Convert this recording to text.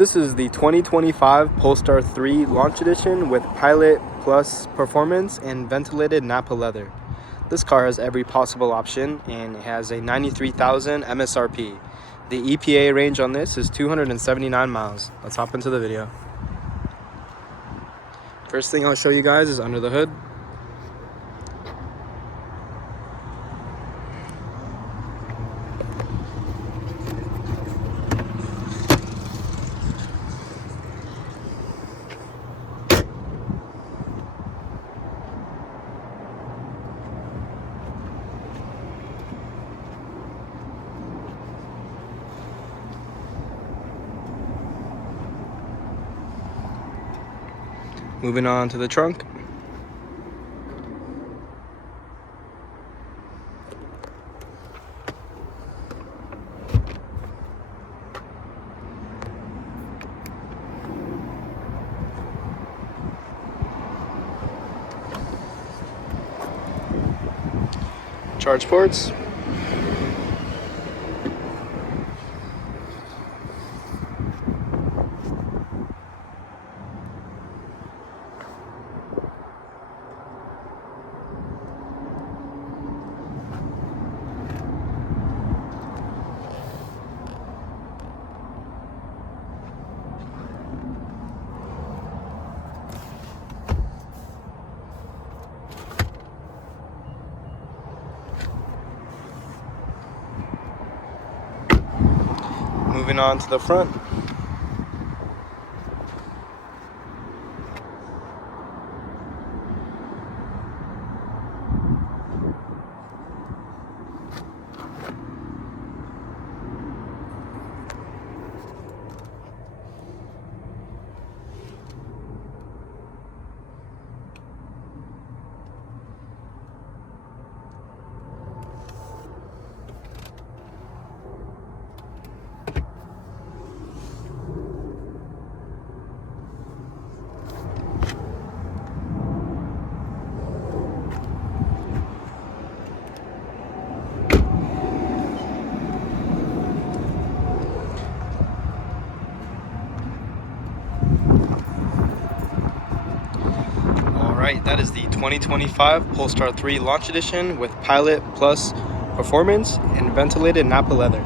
This is the 2025 Polestar 3 Launch Edition with Pilot Plus Performance and Ventilated Nappa Leather. This car has every possible option and it has a 93,000 MSRP. The EPA range on this is 279 miles. Let's hop into the video. First thing I'll show you guys is under the hood. Moving on to the trunk. Charge ports. Moving on to the front. Alright, that is the 2025 Polestar 3 Launch Edition with Pilot Plus Performance and Ventilated Nappa Leather.